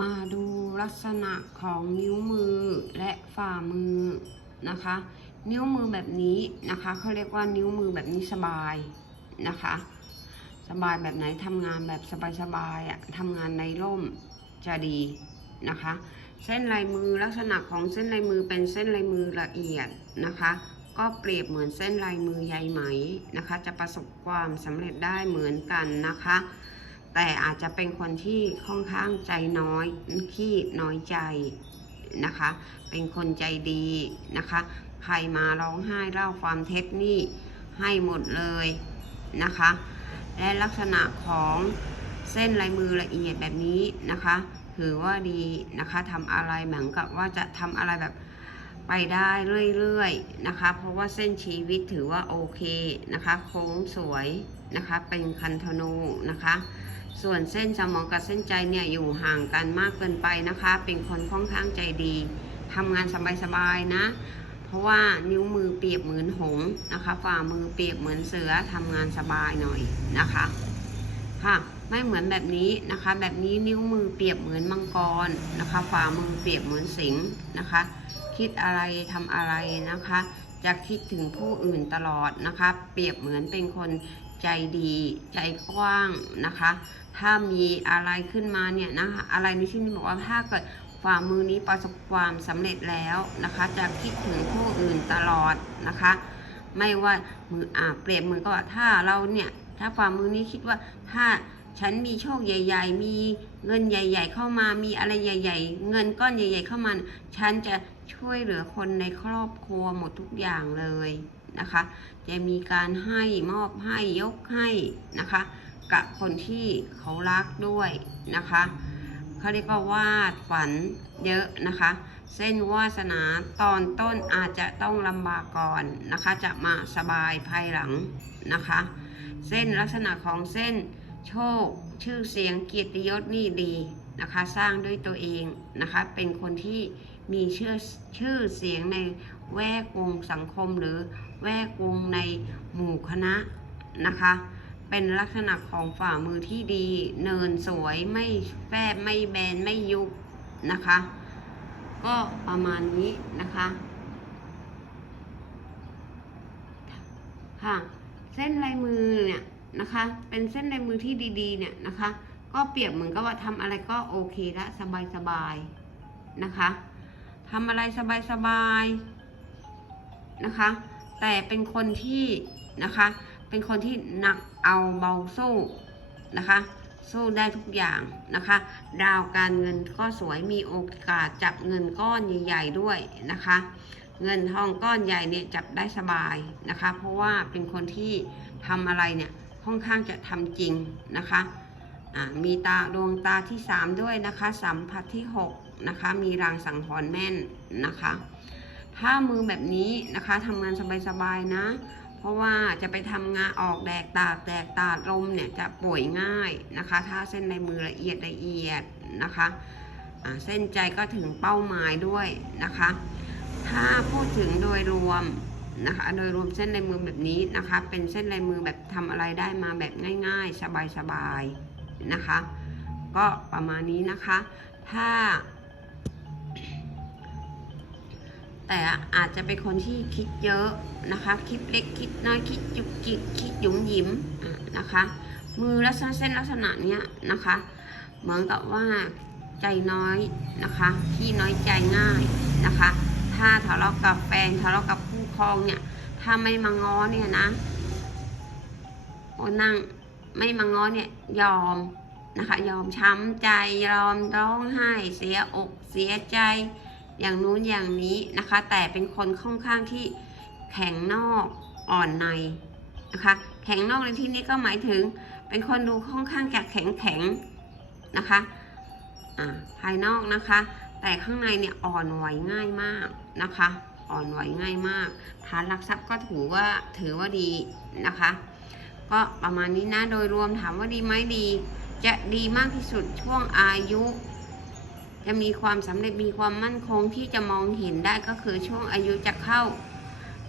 มาดูลักษณะของนิ้วมือและฝ่ามือนะคะ นิ้วมือแบบนี้นะคะเขาเรียกว่านิ้วมือแบบนี้สบายนะคะ สบายแบบไหนทำงานแบบสบายๆอะทำงานในร่มจะดีนะคะ เส้นลายมือลักษณะของเส้นลายมือเป็นเส้นลายมือละเอียดนะคะ ก็เปรียบเหมือนเส้นลายมือใยไหมนะคะ จะประสบความสำเร็จได้เหมือนกันนะคะ แต่อาจจะเป็นคนที่ค่อนข้างใจน้อยขี้น้อยใจนะคะ เป็นคนใจดีนะคะ ใครมาร้องไห้เล่าความเท็จนี่ให้หมดเลยนะคะ และลักษณะของเส้นลายมือละเอียดแบบนี้นะคะ ถือว่าดีนะคะทำอะไรเหมือนกับว่าจะทำอะไรแบบไปได้เรื่อยๆนะคะ เพราะว่าเส้นชีวิตถือว่าโอเคนะคะ โค้งสวยนะคะ เป็นคันธนูนะคะ ส่วนเส้นสมองกับเส้นใจเนี่ยอยู่ห่างกันมากเกินไปนะคะ เป็นคนค่อนข้างใจดีทำงานสบายๆนะ เพราะว่านิ้วมือเปียบเหมือนหงนะคะ ฝ่ามือเปียบเหมือนเสือทำงานสบายหน่อยนะคะค่ะไม่เหมือนแบบนี้นะคะ แบบนี้นิ้วมือเปียบเหมือนมังกรนะคะ ฝ่ามือเปียบเหมือนสิงห์นะคะ คิดอะไรทำอะไรนะคะ จะคิดถึงผู้อื่นตลอดนะคะ เปรียบเหมือนเป็นคน ใจดีใจกว้างนะคะ ถ้ามีอะไรขึ้นมาเนี่ยนะคะอะไรในที่นี้บอกว่าถ้าเกิดฝ่ามือนี้ประสบความสำเร็จแล้วนะคะ จะคิดถึงผู้อื่นตลอดนะคะ ไม่ว่ามืออ่าเปรียบมือก็ว่าถ้าเราเนี่ยถ้าฝ่ามือนี้คิดว่าถ้าฉันมีโชคใหญ่ ๆ มีเงินใหญ่ ๆ เข้ามา มีอะไรใหญ่ ๆ เงินก้อนใหญ่ ๆ เข้ามา ฉันจะช่วยเหลือคนในครอบครัวหมดทุกอย่างเลย นะคะจะมีการให้มอบให้ยกให้นะคะ กับคนที่เขารักด้วยนะคะเขาเรียกว่าวาดฝันเยอะนะคะ เส้นวาสนาตอนต้นอาจจะต้องลำบากก่อนนะคะ จะมาสบายภายหลังนะคะ เส้นลักษณะของเส้นโชคชื่อเสียงเกียรติยศนี่ดีนะคะ สร้างด้วยตัวเองนะคะ เป็นคนที่ มีชื่อชื่อเสียงในแวดวงสังคมหรือแวดวงในหมู่คณะนะคะ เป็นลักษณะของฝ่ามือที่ดี เนินสวยไม่แฟบไม่แบนไม่ยุบนะคะ ก็ประมาณนี้นะคะค่ะเส้นลายมือเนี่ยนะคะ เป็นเส้นลายมือที่ดีๆเนี่ยนะคะ ก็เปรียบเหมือนกับว่าทำอะไรก็โอเคละสบายๆนะคะ ทำอะไรสบายๆนะคะ แต่เป็นคนที่นะคะ เป็นคนที่หนักเอาเบาสู้นะคะ สู้ได้ทุกอย่างนะคะ ดาวการเงินก็สวยมีโอกาสจับเงินก้อนใหญ่ ๆ ด้วยนะคะ เงินทองก้อนใหญ่เนี่ยจับได้สบายนะคะ เพราะว่าเป็นคนที่ทำอะไรเนี่ยค่อนข้างจะทำจริงนะคะ มีตาดวงตาที่ 3 ด้วยนะคะ สัมผัสที่ 6 นะคะ มีรางสังหรณ์แม่นนะคะ ถ้ามือแบบนี้นะคะทำงานสบายๆนะ เพราะว่าจะไปทำงานออกแดกตาแดกตาดลมเนี่ยจะป่วยง่ายนะคะ ถ้าเส้นในมือละเอียดละเอียดนะคะเส้นใจก็ถึงเป้าหมายด้วยนะคะ ถ้าพูดถึงโดยรวมนะคะ โดยรวมเส้นลายมือแบบนี้นะคะ เป็นเส้นลายมือแบบทำอะไรได้มาแบบง่าย ๆ สบายๆนะคะ ก็ประมาณนี้นะคะ ถ้า แต่อาจจะเป็นคนที่คิดเยอะนะคะ คิดเล็กคิดน้อยคิดจุกจิกคิดหยุมหยิมนะคะ มือลักษณะเส้นลักษณะเนี้ยนะคะ เหมือนกับว่าใจน้อยนะคะที่น้อยใจง่ายนะคะ ถ้าทะเลาะกับแฟนทะเลาะกับคู่ครองเนี่ย ถ้าไม่มาง้อเนี่ยนะโอ้นั่งไม่มาง้อเนี่ยยอมนะคะ ยอมช้ำใจยอมร้องไห้เสียอกเสียใจ อย่างนู้นอย่างนี้นะคะ แต่เป็นคนค่อนข้างที่แข็งนอกอ่อนในนะคะ แข็งนอกในที่นี้ก็หมายถึง เป็นคนดูค่อนข้างจะแข็งแข็งนะคะภายนอกนะคะ แต่ข้างในเนี่ยอ่อนไหวง่ายมากนะคะ อ่อนไหวง่ายมากฐานหลักทรัพย์ก็ถือว่าถือว่าดีนะคะ ก็ประมาณนี้นะโดยรวมถามว่าดีไหมดี จะดีมากที่สุดช่วงอายุ จะมีความสำเร็จมีความมั่นคงที่จะมองเห็นได้ก็คือช่วงอายุจะเข้า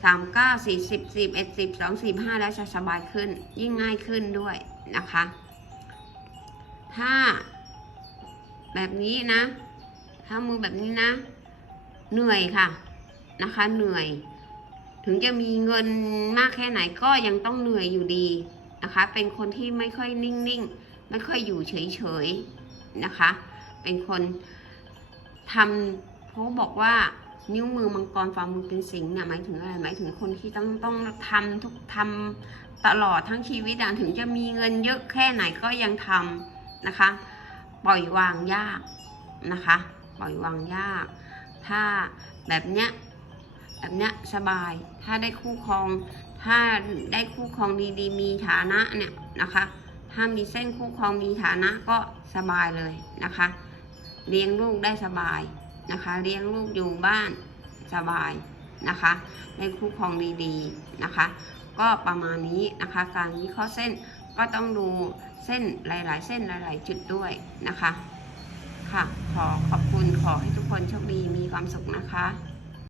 3 9 4 0 11 12 15แล้วจะสบายขึ้น ยิ่งง่ายขึ้นด้วยนะคะ ถ้าแบบนี้นะ ถ้ามือแบบนี้นะ เหนื่อยค่ะนะคะ เหนื่อย ถึงจะมีเงินมากแค่ไหนก็ยังต้องเหนื่อยอยู่ดีนะคะ เป็นคนที่ไม่ค่อยนิ่งๆ ไม่ค่อยอยู่เฉยๆนะคะ เป็นคน ทำเขาบอกว่านิ้วมือมังกรฝ่ามือเป็นสิงเนี่ยหมายถึงอะไรหมายถึงคนที่ต้องต้องทำทุกทำตลอดทั้งชีวิตอะถึงจะมีเงินเยอะแค่ไหนก็ยังทำนะคะ ปล่อยวางยากนะคะ ปล่อยวางยาก ถ้าแบบเนี้ยแบบเนี้ยสบายถ้าได้คู่ครอง ถ้าได้คู่ครองดีๆ มีฐานะเนี่ยนะคะถ้ามีเส้นคู่ครองมีฐานะก็สบายเลยนะคะ เลี้ยงลูกได้สบายนะคะ เลี้ยงลูกอยู่บ้านสบายนะคะได้คู่ครองดีๆนะคะ ก็ประมาณนี้นะคะ การวิเคราะห์เส้นก็ต้องดูเส้นหลายๆ เส้นหลายๆ จุดด้วยนะคะ ค่ะ ขอขอบคุณขอให้ทุกคนโชคดีมีความสุขนะคะ